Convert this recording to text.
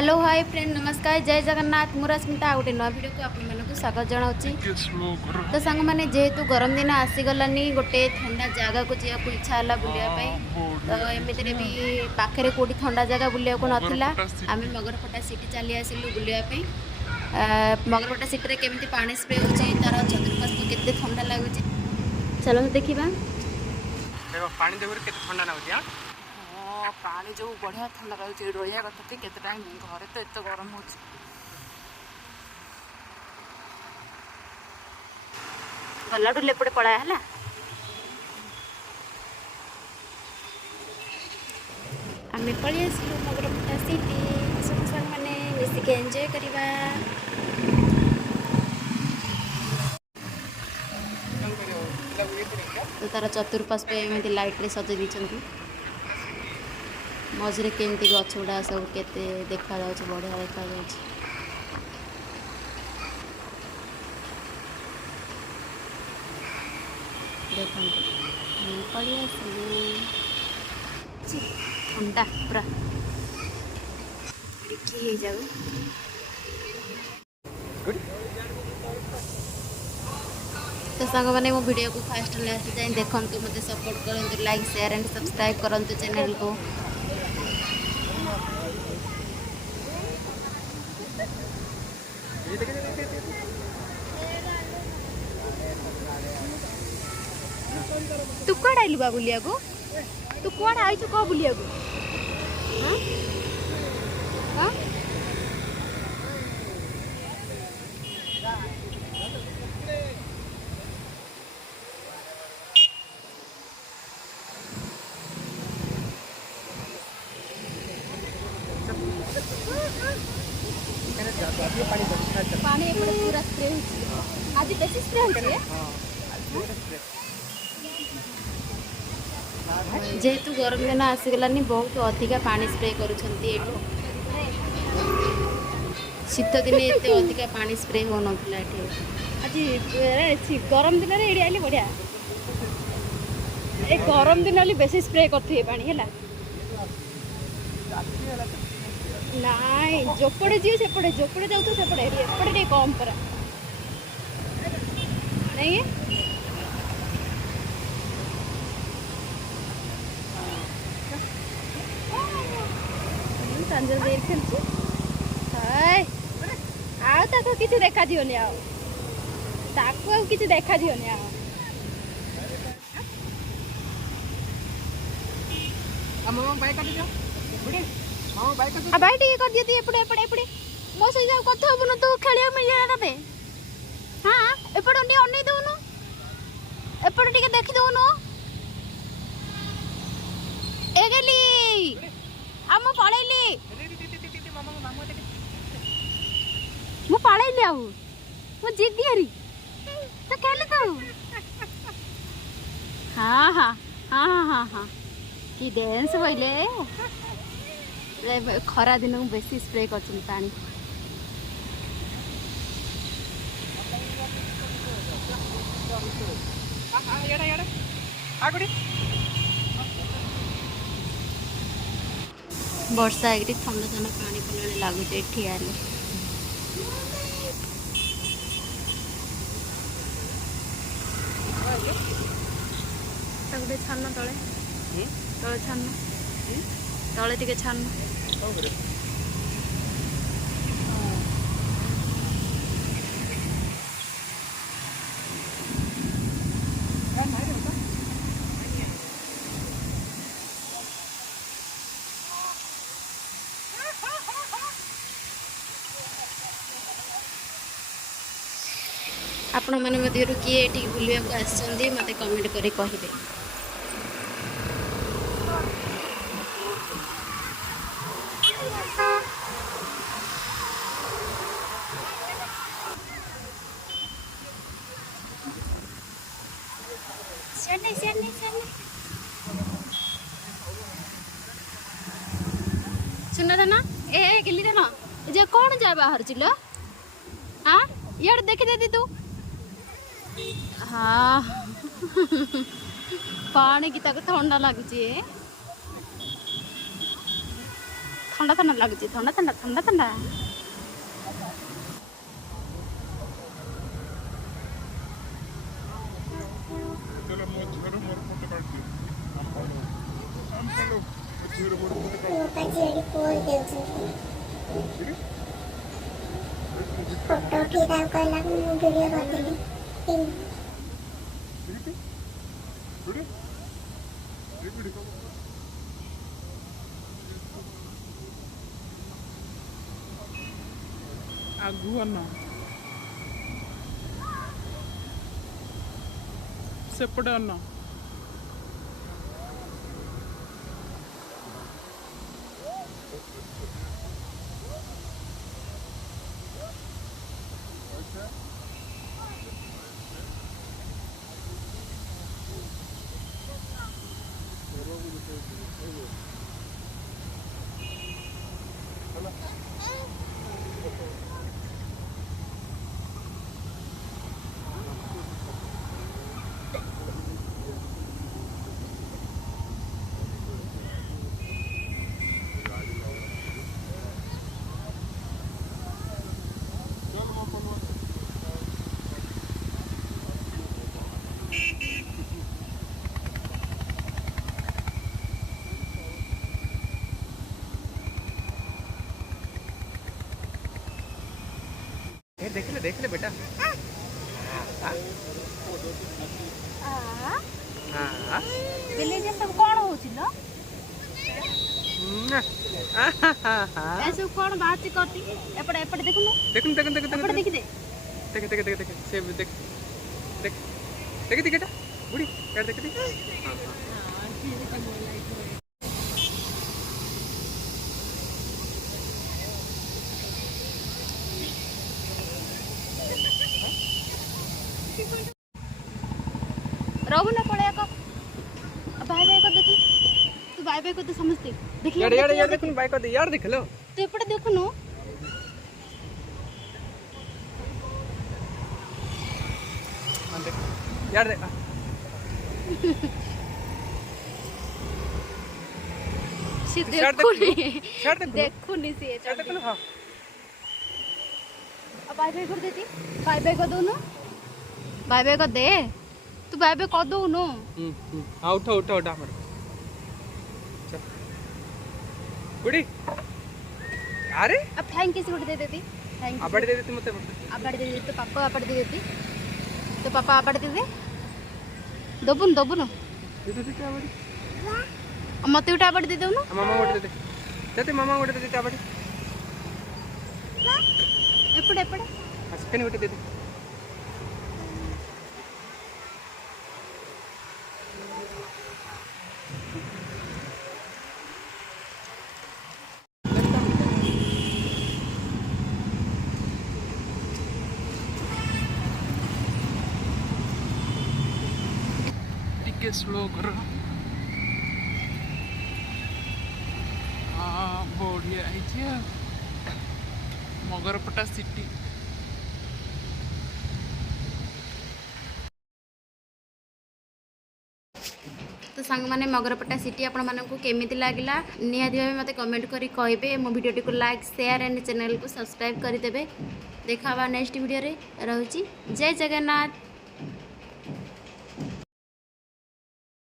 Hello hi friend नमस्कार जय जगन्नाथ मुझे अस्मिता गोटे नुआ वीडियो को आपको स्वागत जनाऊँ। तो सांग मैंने जेहेतु गरम दिन आसीगलानी गोटे ठंडा जगह को जावाक इच्छा है बुलायापी। तो एमती भी पाखे कौटी ठंडा जगह बुलाया नाला आम मगरफटा सिटी चली आसिलु बुलायापी। मगरफटा सिटी केमी पानी स्प्रे हो तार चतुर्पार्श्व केते ठंडा लगुच चलो देखा पानी देखो केते ठंडा लगुच। हाँ पानी जो बढ़िया ठंडा लगुच रहा कथा थी केते टाइम घरे तो एत गरम हो गलाठू लेपटे पड़ा है आम पलि आसलु मगरफटा सिटी सब साग मैंने मिसिके एंजॉय करवा। तो तार चतुर्पार्श्व एमती लाइट रे सजे दी मझे केमती गछ गुड़ा सब केते देखा बढ़िया देखा देखते पड़ी ठंडा पूरा हो जाऊ। तो सांग मैंने मो वीडियो को फास्ट लास्ट जाए देखु मत सपोर्ट करूँ लाइक शेयर एंड सब्सक्राइब करूँ चैनल को। तू कौन आइलु बा बुलिया को तू कौन आइछु कह बुलिया को हां हां पानी पूरा स्प्रे आज बेसी स्प्रे जेहेतु गरम दिन आसीगलानी बहुत अधिका पानी स्प्रे करुँचे। शीत दिन एत अधिका पानी स्प्रे हो नाला आज गरम दिन आइले बढ़िया ए गरम दिन बेसी स्प्रे करते पानी है नाई जोपड़े जी सेपटे जोपड़े जाऊ तो सेपटे एपटे कम परा नहीं संजय देर खेलु आउ किसी देखा दियोनी आउ किसी देखा दियोनी भाई कर दिए एपटे एपटे एपटे मो से जाओ कथा हबन तू खेलिया मिल रे हाँ एपटे नहीं अनै दउनु एपटे टिके देखि दउनु एगेली आम पळैली मु पळैली आउ मु जिद्दी हरी तो खेल तो हाँ हाँ हाँ हाँ हाँ कि डांस बोले खरा दिन को बेसी स्प्रे कर पानी वर्षा एक ठंडा ठंडा पानी पीने लगुच ठिया गोटे छान तले तले छान तले टिके छान आपण मैंने मध्य किए ये बुलवाक आसछन्ती मते कमेंट करी कहिबे। सुना था ना ए गिल्ली था ना जे कौन जाए बाहर चिल्लो हाँ यार देखी दे तू हाँ पानी की तक ठंडा लगुच ଥଣ୍ଡା ଥଣ୍ଡା ଲାଗୁଛି ଥଣ୍ଡା ଥଣ୍ଡା ଥଣ୍ଡା ଥଣ୍ଡା। फोटो उठेला कहला कि मैं वीडियो करदेली आगु अन्न सेपटे अन्न देख ले बेटा। ବିଲେଇ ସବୁ କଣ ହଉଛି ଲୋ? ସବୁ କଣ ବାହାରୁଛି କଟି ଏପଟେ ଏପଟେ ଦେଖୁନୁ देखुन देखुन देख ଏପଟେ ଦେଖିଦେ। देख देख देख देख से देख देख देख देख बेटा बुढ़ी यार देख देख। रहू ना पड़े बाय बाय कर देखी तू बाय बाय कर दे समझते देखी यार यार यार देखुन बाइक दे यार देख लो तू एपटे देखुनु देख यार देख सी शर्ट देखुनी शर्ट देख देखुनी सी शर्ट देख लो। हां अब बाय बाय कर देती बाय बाय कर दो ना बाय बाय कर दे तू बाय बाय कर दो नो। हां उठो उठो उठो हमर चल बुढ़ी अरे अब थैंक किसी को दे देती थैंक आबड़ दे देती मते आबड़ दे देती तो पापा आबड़ दे देती तो पापा आबड़ दे दे दबुन दबुन दे दे क्या आबड़ मते उठा आबड़ दे दो ना मामा उठ दे जते मामा उठ दे आबड़ एपड़े एपड़े हसकन उठ दे दे टिके स्लो करो। हाँ बढ़िया है मगरपटा सिटी तो सांग माने मगरपटा सिटी आपण मानकु केमिति लागिला निहाती भाबे मते कमेंट करी कहबे मो वीडियो को लाइक शेयर एंड चैनल को सब्सक्राइब करि देबे। देखा नेक्स्ट वीडियो रे रहउची जय जगन्नाथ।